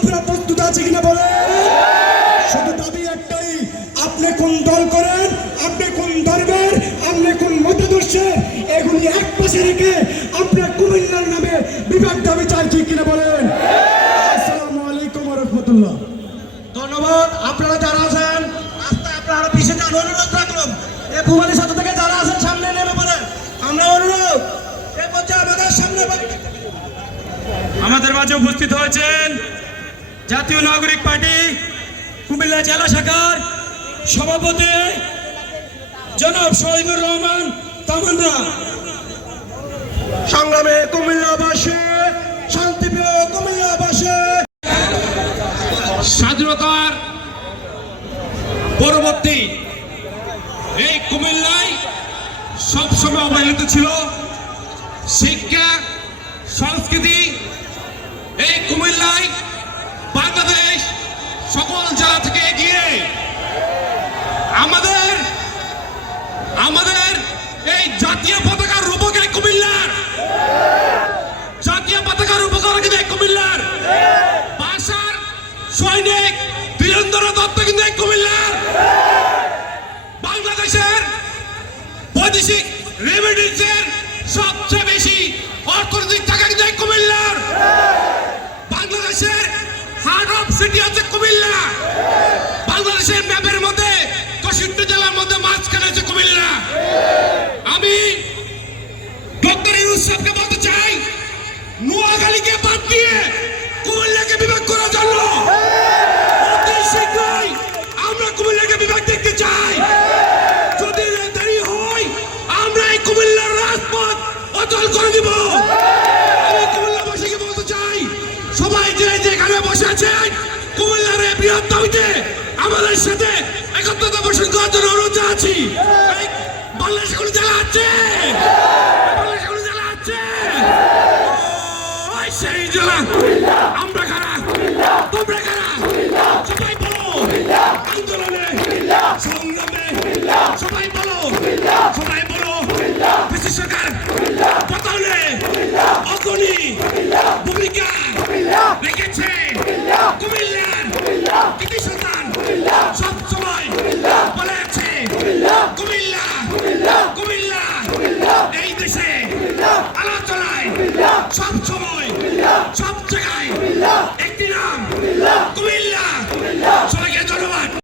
আমরা প্রস্তুত আছি কিনা বলে? শুধু দাবি একটাই আপনি কোন দল করেন আপনি কোন ধর্মের আপনি কোন মতাদর্শের এগুলি এক পাশে রেখে আপনার কুমিল্লার নামে বিভাগ দাবি চাইছি কিনা বলেন? আসসালামু আলাইকুম রহমতুল্লাহ। ধন্যবাদ আপনারা যারা আছেন রাস্তায় আপনারা পিছিয়ে যান অনুরোধ রাখলাম। এই ভুবানী সাথে থেকে যারা আছেন সামনে নেমে পড়েন আমরা অনুরোধ এ পর্যায়ে আমাদের সামনে আমাদের মাঝে উপস্থিত হয়েছেন জাতীয় নাগরিক পার্টি কুমিল্লা জেলা শাখার সভাপতি জনাব শহীদুর রহমান তামান্না। সংগ্রামে কুমিল্লাবাসী শান্তিপ্রিয় কুমিল্লাবাসী। স্বাধীনতার পরবর্তী এই কুমিল্লায় সবসময় অবহেলিত ছিল শিক্ষা সংস্কৃতি এই কুমিল্লায় বাংলাদেশ সকল জেলা থেকে এগিয়ে আমাদের আমাদের এই জাতীয় পতাকার রূপক এই কুমিল্লার জাতীয় পতাকার রূপক কিন্তু এই কুমিল্লার ভাষার সৈনিক বীরেন্দ্র দত্ত কিন্তু এই কুমিল্লার বাংলাদেশের সবচেয়ে বেশি অর্থনৈতিক টাকা কিন্তু কুমিল্লার। বাংলাদেশের হার্ট অফ সিটি হচ্ছে কুমিল্লা। বাংলাদেশের ম্যাপের মধ্যে চৌষট্টি জেলার মধ্যে মাঝখানে আছে কুমিল্লা। আমাদের সাথে একত্রতা পোষণ করার জন্য অনুরোধ জানাচ্ছি এই বাংলাদেশে কোনো জেলা আছে বাংলাদেশে কোনো জেলা আছে ওই সেই জেলা আমরা কারা তোমরা কারা সবাই বলো আন্দোলনে সংগ্রামে সবাই বলো সবাই বলো বিশেষ সরকার পতনে অগণি ভূমিকা রেখেছে। কুমিল্লার কৃতি সন্তান সব সময় বলেছে কুমিল্লা। কুমিল্লা। এই দেশে আলোচনায় সব সময় সব জায়গায়